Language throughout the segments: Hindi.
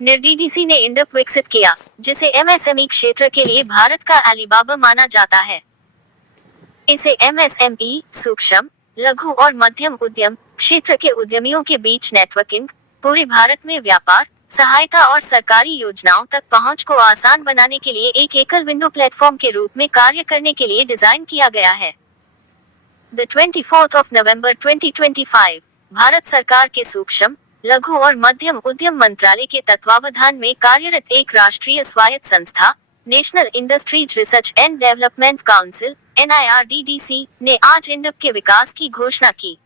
निर्डीडीसी ने इंडप विकसित किया, जिसे एमएसएमई क्षेत्र के लिए भारत का अलीबाबा माना जाता है। इसे एमएसएमई, सूक्ष्म, लघु और मध्यम उद्यम क्षेत्र के उद्यमियों के बीच नेटवर्किंग, पूरे भारत में व्यापार, सहायता और सरकारी योजनाओं तक पहुंच को आसान बनाने के लिए एक एकल विंडो प्लेटफॉर्म के रूप में कार्य करने के लिए डिजाइन किया गया है। The 24th of November 2025, Bharat सरकार के सूक्ष्म, लघु और मध्यम उद्यम मंत्रालय के तत्वावधान में कार्यरत एक राष्ट्रीय स्वायत्त संस्था, national industries research and development council (NIRDDC) ने आज इंडप के विकास की घोषणा की।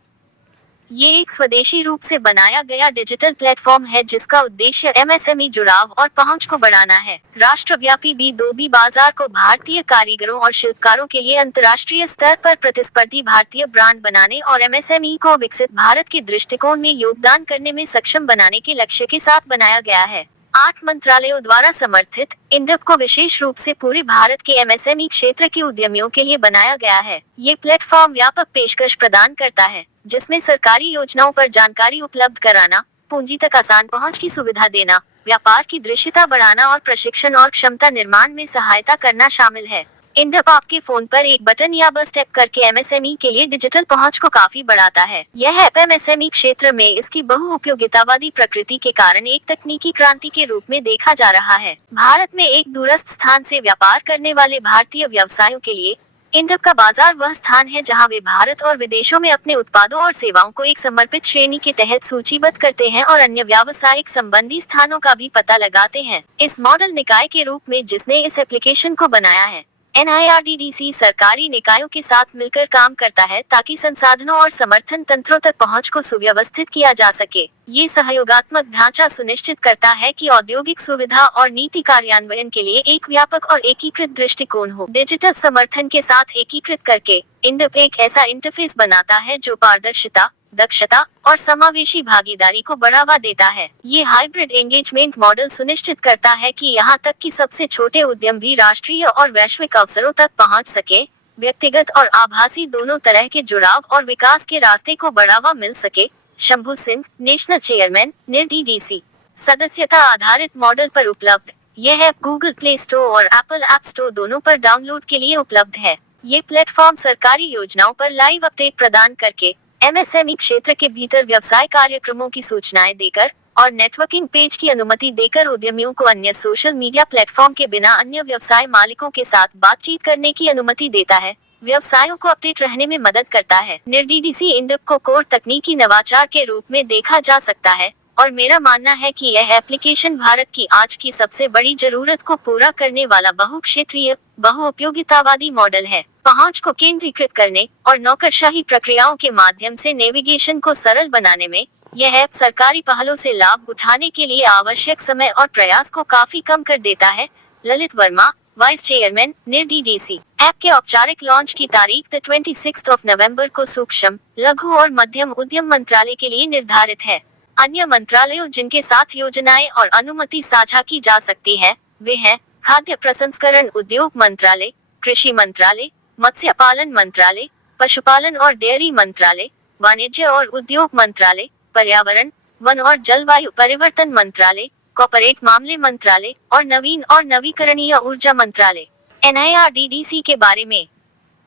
ये एक स्वदेशी रूप से बनाया गया डिजिटल प्लेटफॉर्म है जिसका उद्देश्य एमएसएमई जुड़ाव और पहुंच को बढ़ाना है। राष्ट्रव्यापी B2B बाजार को भारतीय कारीगरों और शिल्पकारों के लिए अंतर्राष्ट्रीय स्तर पर प्रतिस्पर्धी भारतीय ब्रांड बनाने और एमएसएमई को विकसित भारत के दृष्टिकोण में योगदान करने में सक्षम बनाने के लक्ष्य के साथ बनाया गया है। 8 मंत्रालयों द्वारा समर्थित इंडप को विशेष रूप से पूरे भारत के एमएसएमई क्षेत्र के उद्यमियों के लिए बनाया गया है। ये प्लेटफॉर्म व्यापक पेशकश प्रदान करता है, जिसमें सरकारी योजनाओं पर जानकारी उपलब्ध कराना, पूंजी तक आसान पहुंच की सुविधा देना, व्यापार की दृश्यता बढ़ाना और प्रशिक्षण और क्षमता निर्माण में सहायता करना शामिल है। इंडप आपके फोन पर एक बटन या बस टैप करके एमएसएमई के लिए डिजिटल पहुंच को काफी बढ़ाता है। यह ऐप एमएसएमई क्षेत्र में इसकी बहुउपयोगितावादी प्रकृति के कारण एक तकनीकी क्रांति के रूप में देखा जा रहा है। भारत में एक दूरस्थ स्थान से व्यापार करने वाले भारतीय व्यवसायों के लिए इंडप का बाजार वह स्थान है जहां वे भारत और विदेशों में अपने उत्पादों और सेवाओं को एक समर्पित श्रेणी के तहत सूचीबद्ध करते हैं और अन्य व्यावसायिक संबंधी स्थानों का भी पता लगाते हैं। इस मॉडल निकाय के रूप में जिसने इस एप्लीकेशन को बनाया है, NIRDDC सरकारी निकायों के साथ मिलकर काम करता है ताकि संसाधनों और समर्थन तंत्रों तक पहुंच को सुव्यवस्थित किया जा सके। ये सहयोगात्मक ढांचा सुनिश्चित करता है कि औद्योगिक सुविधा और नीति कार्यान्वयन के लिए एक व्यापक और एकीकृत दृष्टिकोण हो। डिजिटल समर्थन के साथ एकीकृत करके इंडप एक ऐसा इंटरफेस बनाता है जो पारदर्शिता, दक्षता और समावेशी भागीदारी को बढ़ावा देता है। ये हाइब्रिड एंगेजमेंट मॉडल सुनिश्चित करता है कि यहाँ तक कि सबसे छोटे उद्यम भी राष्ट्रीय और वैश्विक अवसरों तक पहुँच सके, व्यक्तिगत और आभासी दोनों तरह के जुड़ाव और विकास के रास्ते को बढ़ावा मिल सके। Shambhu Singh, national chairman, NIRDDC। सदस्यता आधारित मॉडल पर उपलब्ध। यह ऐप गूगल प्ले स्टोर और एप्पल ऐप स्टोर दोनों पर डाउनलोड के लिए उपलब्ध है। ये प्लेटफॉर्म सरकारी योजनाओं पर लाइव अपडेट प्रदान करके एमएसएमई क्षेत्र के भीतर व्यवसाय कार्यक्रमों की सूचनाएं देकर और नेटवर्किंग पेज की अनुमति देकर उद्यमियों को अन्य सोशल मीडिया प्लेटफॉर्म के बिना अन्य व्यवसाय मालिकों के साथ बातचीत करने की अनुमति देता है, व्यवसायों को अपडेट रहने में मदद करता है। निर्डीडीसी इंडप को कोर तकनीकी नवाचार के रूप में देखा जा सकता है और मेरा मानना है कि यह एप्लीकेशन भारत की आज की सबसे बड़ी जरूरत को पूरा करने वाला बहुक्षेत्रीय, बहुउपयोगितावादी मॉडल है। पहुंच को केंद्रीकृत करने और नौकरशाही प्रक्रियाओं के माध्यम से नेविगेशन को सरल बनाने में यह ऐप सरकारी पहलों से लाभ उठाने के लिए आवश्यक समय और प्रयास को काफी कम कर देता है। Lalit Verma, vice chairman, NIRDDC। App के औपचारिक लॉन्च की तारीख 26 नवंबर को सूक्ष्म, लघु और मध्यम उद्यम मंत्रालय के लिए निर्धारित है। अन्य मंत्रालयों जिनके साथ योजनाएं और अनुमति साझा की जा सकती है, वे हैं खाद्य प्रसंस्करण उद्योग मंत्रालय, कृषि मंत्रालय, मत्स्य पालन मंत्रालय, पशुपालन और डेयरी मंत्रालय, वाणिज्य और उद्योग मंत्रालय, पर्यावरण, वन और जलवायु परिवर्तन मंत्रालय, कॉर्पोरेट मामले मंत्रालय और नवीन और नवीकरणीय ऊर्जा मंत्रालय। NIRDDC के बारे में।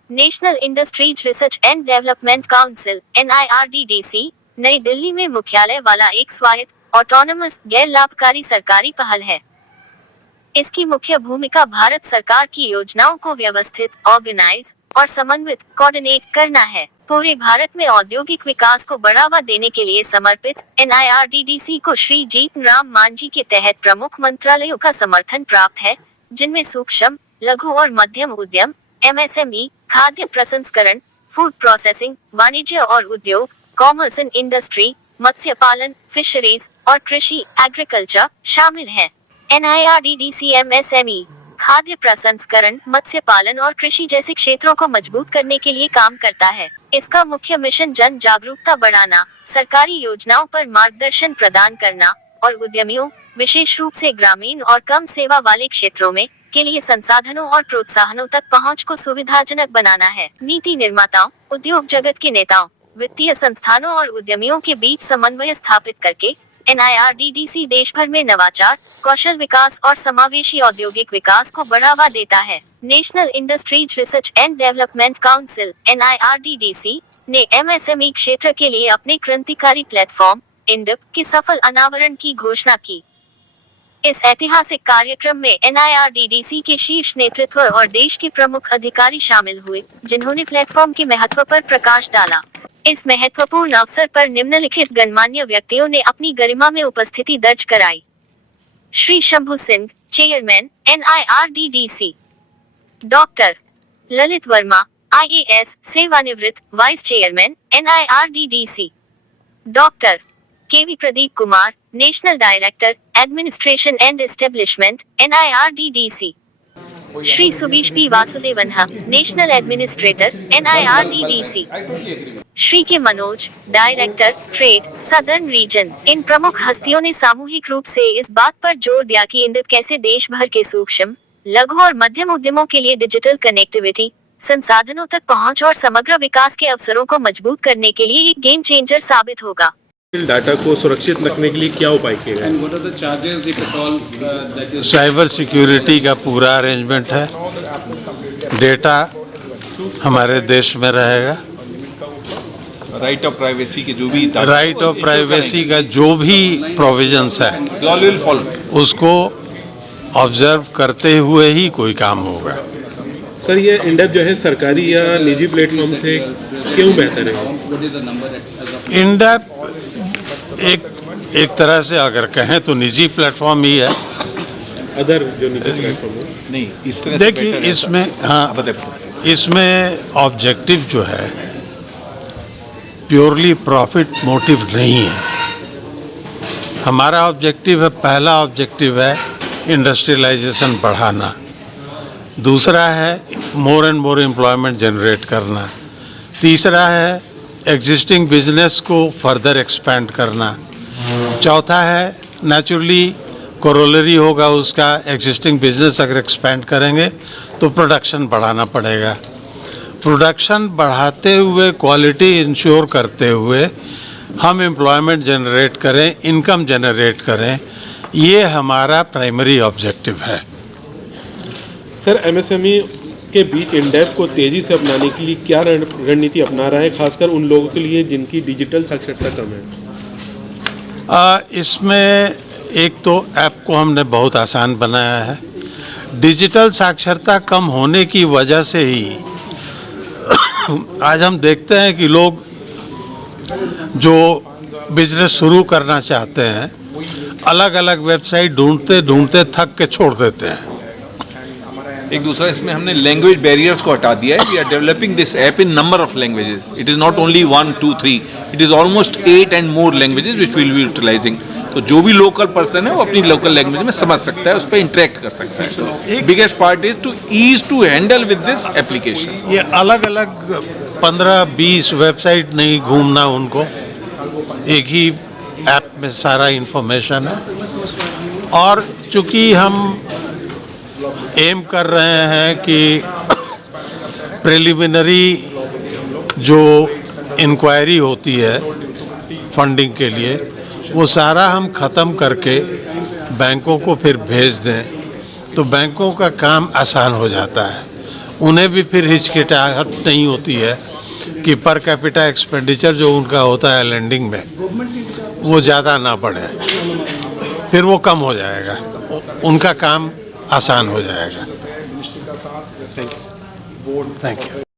National industries research and development council (NIRDDC) नई दिल्ली में मुख्यालय वाला एक स्वायत्त, ऑटोनमस, गैर लाभकारी सरकारी पहल है। इसकी मुख्य भूमिका भारत सरकार की योजनाओं को व्यवस्थित, ऑर्गेनाइज और समन्वित, कोऑर्डिनेट करना है। पूरे भारत में औद्योगिक विकास को बढ़ावा देने के लिए समर्पित NIRDDC को श्री जीतन राम मांझी के तहत प्रमुख मंत्रालयों का समर्थन प्राप्त है, जिनमें सूक्ष्म, लघु और मध्यम उद्यम, MSME, खाद्य प्रसंस्करण, फूड प्रोसेसिंग, वाणिज्य और उद्योग, कॉमर्स एंड इंडस्ट्री, मत्स्य पालन, फिशरीज और कृषि, एग्रीकल्चर शामिल हैं। NIRDDC MSME, खाद्य प्रसंस्करण, मत्स्य पालन और कृषि जैसे क्षेत्रों को मजबूत करने के लिए काम करता है। इसका मुख्य मिशन जन जागरूकता बढ़ाना, सरकारी योजनाओं पर मार्गदर्शन प्रदान करना और उद्यमियों, विशेष रूप से ग्रामीण और कम सेवा वाले क्षेत्रों में, के लिए संसाधनों और प्रोत्साहनों तक पहुंच को सुविधाजनक बनाना है। नीति निर्माताओं, उद्योग जगत के नेताओं, वित्तीय संस्थानों और उद्यमियों के बीच समन्वय स्थापित करके NIRDDC देश भर में नवाचार, कौशल विकास और समावेशी औद्योगिक विकास को बढ़ावा देता है। National industries research and development council NIRDDC ने MSME क्षेत्र के लिए अपने क्रांतिकारी प्लेटफॉर्म इंडप के सफल अनावरण की घोषणा की। इस ऐतिहासिक कार्यक्रम में NIRDDC के शीर्ष नेतृत्व और देश के प्रमुख अधिकारी शामिल हुए, जिन्होंने प्लेटफॉर्म के महत्व पर प्रकाश डाला। इस महत्वपूर्ण अवसर पर निम्नलिखित गणमान्य व्यक्तियों ने अपनी गरिमा में उपस्थिति दर्ज कराई। Shri Shambhu Singh, chairman NIRDDC। Doctor Lalit Varma, IAS, सेवानिवृत्त vice chairman NIRDDC। Doctor KV Pradeep Kumar, national director, administration and establishment NIRDDC। Shri Subeesh P Vasudevan, national administrator NIRDDC। Shri K Manoj, director, trade, southern region. इन प्रमुख हस्तियों ने सामूहिक रूप से इस बात पर जोर दिया कि इंडप कैसे देश भर के सूक्ष्म, लघु और मध्यम उद्यमों के लिए डिजिटल कनेक्टिविटी, संसाधनों तक पहुंच और समग्र विकास के अवसरों को मजबूत करने के लिए एक गेम चेंजर साबित होगा। डाटा को सुरक्षित रखने के लिए क्या उपाय किए गए? साइबर सिक्योरिटी का पूरा अरेंजमेंट है। डेटा हमारे देश में रहेगा। राइट ऑफ प्राइवेसी के जो भी का जो भी प्रोविजंस है उसको ऑब्जर्व करते हुए ही कोई काम होगा। सर, ये इंडप जो है सरकारी या निजी प्लेटफॉर्म से क्यों बेहतर है? इंडप एक तरह से अगर कहें तो निजी प्लेटफॉर्म ही है। अदर जो निजी प्लेटफॉर्म है नहीं, इस तरह से देखिए इसमें ऑब्जेक्टिव जो है प्योरली प्रॉफिट मोटिव नहीं है। हमारा ऑब्जेक्टिव है, पहला ऑब्जेक्टिव है इंडस्ट्रियलाइजेशन बढ़ाना, दूसरा है more and more employment generate करना, तीसरा है एग्जिस्टिंग बिजनेस को फर्दर एक्सपेंड करना, चौथा है नेचुरली कोरोलरी होगा उसका, एग्जिस्टिंग बिजनेस अगर एक्सपेंड करेंगे तो प्रोडक्शन बढ़ाना पड़ेगा। प्रोडक्शन बढ़ाते हुए क्वालिटी इंश्योर करते हुए हम एम्प्लॉयमेंट जनरेट करें, इनकम जनरेट करें, ये हमारा प्राइमरी ऑब्जेक्टिव है। सर, MSME के बीच इंडप को तेजी से अपनाने के लिए क्या रणनीति अपना रहा है, खासकर उन लोगों के लिए जिनकी डिजिटल साक्षरता कम है? इसमें एक तो ऐप को हमने बहुत आसान बनाया है। डिजिटल साक्षरता कम होने की वजह से ही आज हम देखते हैं कि लोग जो बिजनेस शुरू करना चाहते हैं अलग अलग वेबसाइट ढूंढते ढूंढते थक के छोड़ देते हैं। एक दूसरा इसमें हमने लैंग्वेज बैरियर्स को हटा दिया है। We are developing this app in number of languages. It is not only 1, 2, 3, it is almost 8 and more languages which will be utilising. तो जो भी लोकल पर्सन है वो अपनी लोकल लैंग्वेज में समझ सकता है, उस पर इंटरेक्ट कर सकता है। Biggest part is to ease to handle with this application. ये अलग अलग 15-20 वेबसाइट नहीं घूमना उनको, एक ही ऐप में सारा इंफॉर्मेशन है। और चूंकि हम एम कर रहे हैं कि प्रिलिमिनरी जो इंक्वायरी होती है फंडिंग के लिए वो सारा हम ख़त्म करके बैंकों को फिर भेज दें तो बैंकों का काम आसान हो जाता है। उन्हें भी फिर हिचकिचाहट नहीं होती है कि पर कैपिटा एक्सपेंडिचर जो उनका होता है लेंडिंग में वो ज़्यादा ना बढ़े, फिर वो कम हो जाएगा, उनका काम आसान हो जाएगा। Thank you.